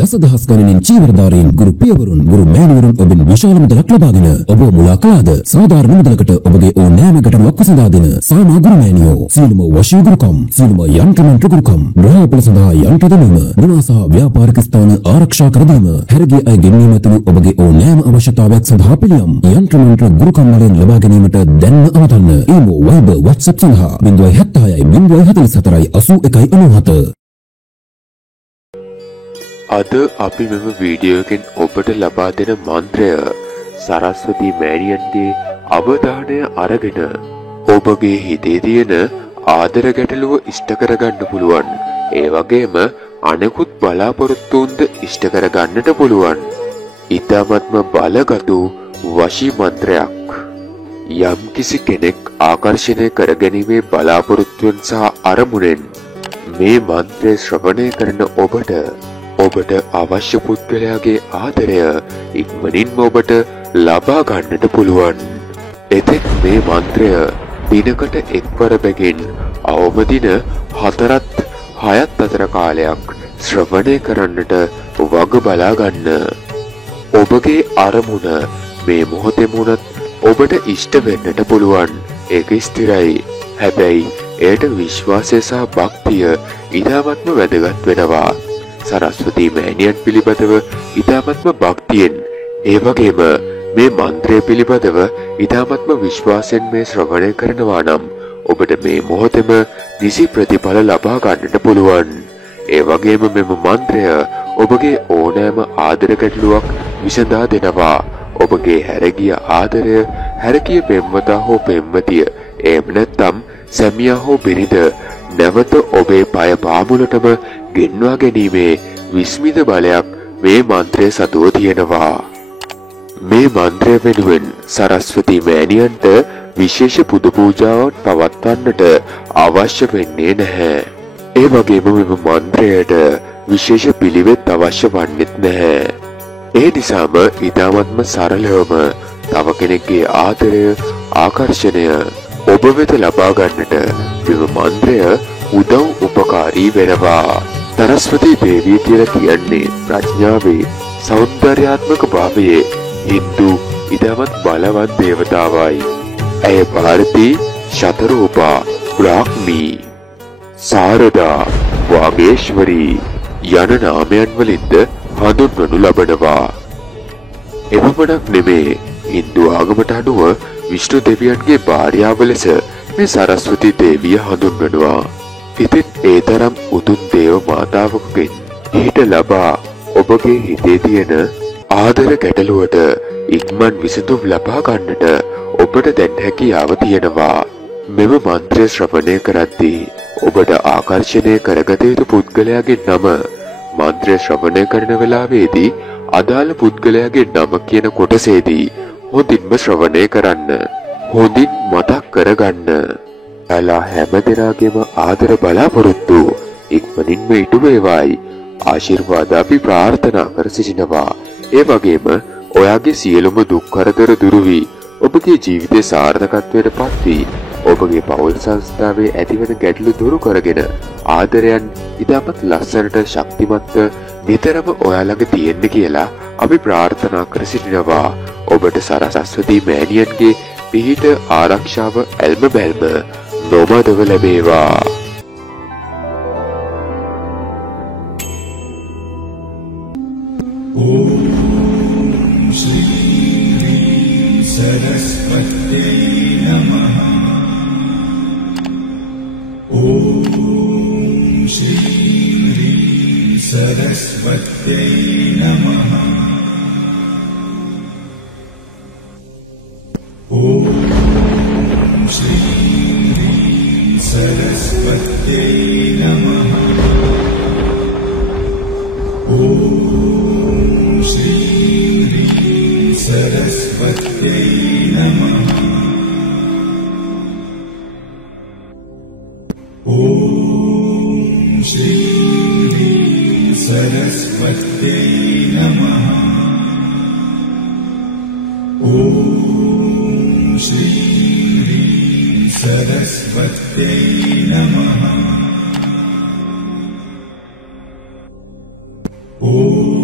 දසදහස් ගණනින් චීවරධාරීන් ගුරු පියවරුන් ගුරු මෑණිවරුන් ඔබෙන් විශාල මුදලක් ලබාගෙන ඔබ මුලා කළාද? සාධාරණ මුදලකට ඔබගේ ඕනෑම ගැටලුවක් විසඳා දෙන සාමා ගුරු මෑණියෝ සියලුම වශී ගුරුකම් සියලුම යන්ත්‍රමන්ත්‍ර ගුරුකම් ග්‍රහපල සඳහා යන්ත්‍ර දැමීම නිවාස සහ ව්‍යාපාරික ස්ථාන ආරක්ෂා කර දීම හැරගිය අය ගෙන්වීම ඇතුළු ඔබගේ ඕනෑම අවශ්‍යතාවයක් සඳහා පිළියම් යන්ත්‍රමන්ත්‍ර ගුරුකම් වලින් ලබා ගැනීමට දැන්ම අවතන්න ඊමෝ වයිබර් WhatsApp සඳහා 076 044 8197 අද අපි මෙම වීඩියෝ එකෙන් ඔබට ලබා දෙන මන්ත්‍රය සරස්වති මෑණියන්ගේ අවධානය අරගෙන ඔබගේ හිතේ තියෙන ආදර ගැටලුව ඉෂ්ට කරගන්න පුළුවන්. ඒ වගේම අනෙකුත් බලාපොරොත්තුන්ද ඉෂ්ට කරගන්නට පුළුවන්. ඊටමත්ම බලගතු වශී මන්ත්‍රයක්. යම් කිසි කෙනෙක් ආකර්ෂණය කරගැනීමේ බලාපොරොත්තුවෙන් සහ අරමුණෙන් මේ මන්ත්‍රය ශ්‍රවණය කරන ඔබට අවශ්‍ය පුද්ගලයාගේ ආදරය ඉක්මනින්ම ඔබට ලබා ගන්නට පුළුවන්. එතෙක් මේ මන්ත්‍රය දිනකට එක්වර බැගින් අවම දින 4ත් 6ත් අතර කාලයක් ශ්‍රවණය කරන්නට වග බලා ගන්න. ඔබගේ අරමුණ මේ මොහොතේ වුණත් ඔබට ඉෂ්ට වෙන්නට පුළුවන්. ඒක ස්ථිරයි. හැබැයි එයට විශ්වාසය සහ භක්තිය ඉතාමත්ම වැදගත් වෙනවා. සරස්වති මෑණියන් පිළිබඳව ඉතාමත්ම භක්තියෙන් ඒ වගේම මේ මන්ත්‍රය පිළිබඳව ඉතාමත්ම විශ්වාසයෙන් මේ ශ්‍රවණය කරනවා නම් ඔබට මේ මොහොතේම නිසි ප්‍රතිඵල ලබා ගන්නට පුළුවන්. ඒ වගේම මෙම මන්ත්‍රය ඔබගේ ඕනෑම ආදර ගැටලුවක් විසඳා දෙනවා. ඔබගේ හැරගිය ආදරය හැරගිය පෙම්වතා හෝ පෙම්වතිය එහෙම නැත්නම් සැමියා හෝ බිරිඳ නැවත ඔබේ පය පාමුලටම ගෙන්වා ගැනීමේ විස්මිත බලයක් මේ මන්ත්‍රය සතුව තියෙනවා. මේ මන්ත්‍රය වෙනුවෙන් සරස්වති මෑණියන්ට විශේෂ පුද පූජාවක් පවත්වන්නට අවශ්‍ය වෙන්නේ නැහැ. ඒ වගේම මෙම මන්ත්‍රයට විශේෂ පිළිවෙත් අවශ්‍ය වන්නේත් නැහැ. ඒ නිසාම ඊටමත්ම සරලවම තව කෙනෙක්ගේ ආදරය ආකර්ෂණය ඔබ වෙත ලබා ගන්නට මෙම මන්ත්‍රය උදව් උපකාරී වෙනවා. සරස්වති දේවිය කියලා කියන්නේ ප්‍රඥාවේ සෞන්දර්යාත්මක භාවයේ හින්දු ඉදමත් බලවත් දේවතාවයි. ඇය ಭಾರತಿ ශතරූපා බ්‍රාහ්මී සාරදා වාගේශ්වරී යන නාමයන් වලින්ද හඳුන්වනු ලබනවා. එපමණක් නෙමේ හින්දු ආගමට අනුව විෂ්ණු දෙවියන්ගේ භාර්යාව ලෙස මේ සරස්වති දේවිය හඳුන්වනවා. ඉතින් ඒ තරම් උතුම් දේව මාතාවකගෙන් ඊට ලබා ඔබගේ හිතේ තියෙන ආදර ගැටලුවට ඉක්මන් විසඳුම් ලබා ගන්නට ඔබට දැන් හැකියාව තියෙනවා. මෙම මන්ත්‍රය ශ්‍රවණය කරද්දී ඔබට ආකර්ෂණය කරගත යුතු පුද්ගලයාගේ නම මන්ත්‍රය ශ්‍රවණය කරන වෙලාවේදී අදාළ පුද්ගලයාගේ නම කියන කොටසේදී හොඳින්ම ශ්‍රවණය කරන්න. හොඳින් මතක් කරගන්න. එලා හැම දෙනාගේම ආදර බලාපොරොත්තු ඉක්මනින්ම ඉටු වේවායි ආශිර්වාද අපි ප්‍රාර්ථනා කර සිටිනවා. ඒ වගේම ඔයාගේ සියලුම දුක් කරදර දුරු වී ඔබගේ ජීවිතයේ සාර්ථකත්වයට පත් වී ඔබගේ පෞල් සංස්ථාවේ ඇතිවන ගැටලු දුරු කරගෙන ආදරයන් ඉතාමත් ලස්සනට ශක්තිමත්ව නිතරම ඔයා ළඟ තියෙන්න කියලා අපි ප්‍රාර්ථනා කර සිටිනවා. ඔබට සරස්වති මෑණියන්ගේ පිහිට ආරක්ෂාව ඇල්ම බැල්ම නොමදව ලැබේවා. ओम श्री सरस्वती नमः। ओम श्री सरस्वती नमः। ओम श्री सरस्वती नमः। ओम श्री सरस्वती नमः। ओम श्री सरस्वती नमः। ओम श्री सरस्वती नमः। ओम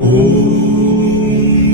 Om